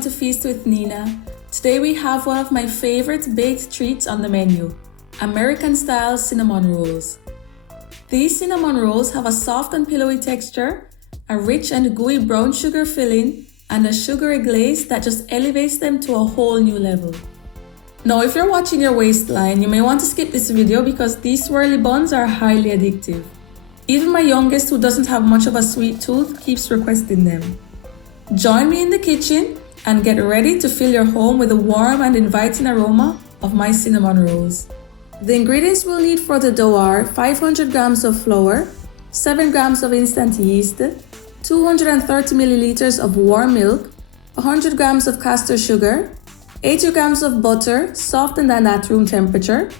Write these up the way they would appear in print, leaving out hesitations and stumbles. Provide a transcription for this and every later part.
welcome to Feast with Nina. Today we have one of my favorite baked treats on the menu, American-style cinnamon rolls. These cinnamon rolls have a soft and pillowy texture, a rich and gooey brown sugar filling, and a sugary glaze that just elevates them to a whole new level. Now, if you're watching your waistline, you may want to skip this video because these swirly buns are highly addictive. Even my youngest, who doesn't have much of a sweet tooth, keeps requesting them. Join me in the kitchen and get ready to fill your home with the warm and inviting aroma of my cinnamon rolls. The ingredients we'll need for the dough are 500 grams of flour, 7 grams of instant yeast, 230 milliliters of warm milk, 100 grams of caster sugar, 80 grams of butter softened and at room temperature,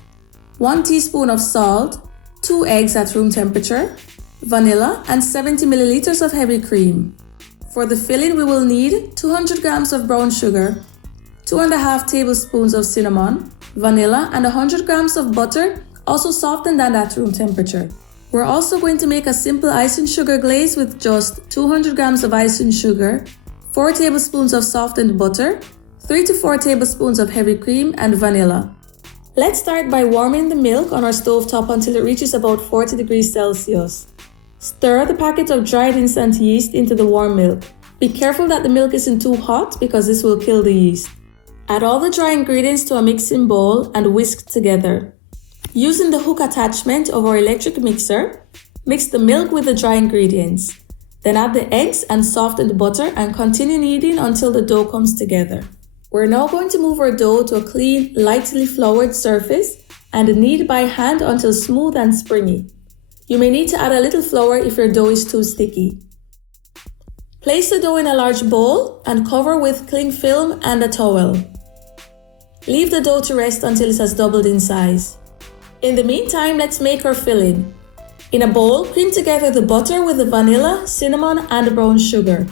1 teaspoon of salt, 2 eggs at room temperature, vanilla, and 70 milliliters of heavy cream. For the filling, we will need 200 grams of brown sugar, 2.5 tablespoons of cinnamon, vanilla, and 100 grams of butter, also softened and at room temperature. We're also going to make a simple icing sugar glaze with just 200 grams of icing sugar, 4 tablespoons of softened butter, 3 to 4 tablespoons of heavy cream, and vanilla. Let's start by warming the milk on our stovetop until it reaches about 40 degrees Celsius. Stir the packet of dried instant yeast into the warm milk. Be careful that the milk isn't too hot because this will kill the yeast. Add all the dry ingredients to a mixing bowl and whisk together. Using the hook attachment of our electric mixer, mix the milk with the dry ingredients. Then add the eggs and softened butter and continue kneading until the dough comes together. We're now going to move our dough to a clean, lightly floured surface and knead by hand until smooth and springy. You may need to add a little flour if your dough is too sticky. Place the dough in a large bowl and cover with cling film and a towel. Leave the dough to rest until it has doubled in size. In the meantime, let's make our filling. In a bowl, cream together the butter with the vanilla, cinnamon, and brown sugar.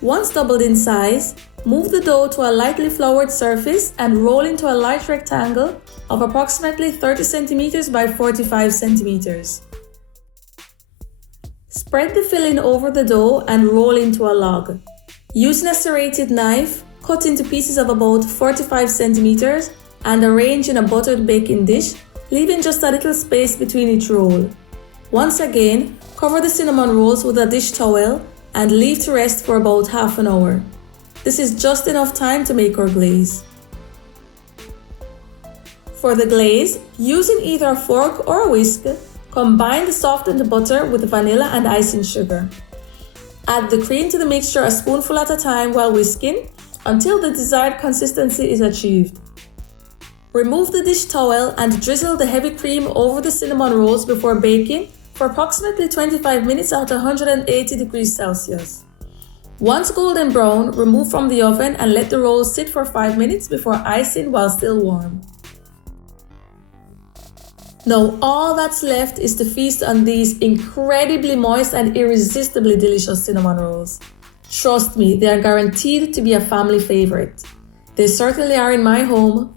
Once doubled in size, move the dough to a lightly floured surface and roll into a light rectangle of approximately 30 centimeters by 45 centimeters. Spread the filling over the dough and roll into a log. Using a serrated knife, cut into pieces of about 45 centimeters and arrange in a buttered baking dish, leaving just a little space between each roll. Once again, cover the cinnamon rolls with a dish towel and leave to rest for about half an hour. This is just enough time to make our glaze. For the glaze, using either a fork or a whisk, combine the softened butter with vanilla and icing sugar. Add the cream to the mixture a spoonful at a time while whisking until the desired consistency is achieved. Remove the dish towel and drizzle the heavy cream over the cinnamon rolls before baking for approximately 25 minutes at 180 degrees Celsius. Once golden brown, remove from the oven and let the rolls sit for 5 minutes before icing while still warm. Now all that's left is to feast on these incredibly moist and irresistibly delicious cinnamon rolls. Trust me, they are guaranteed to be a family favorite. They certainly are in my home.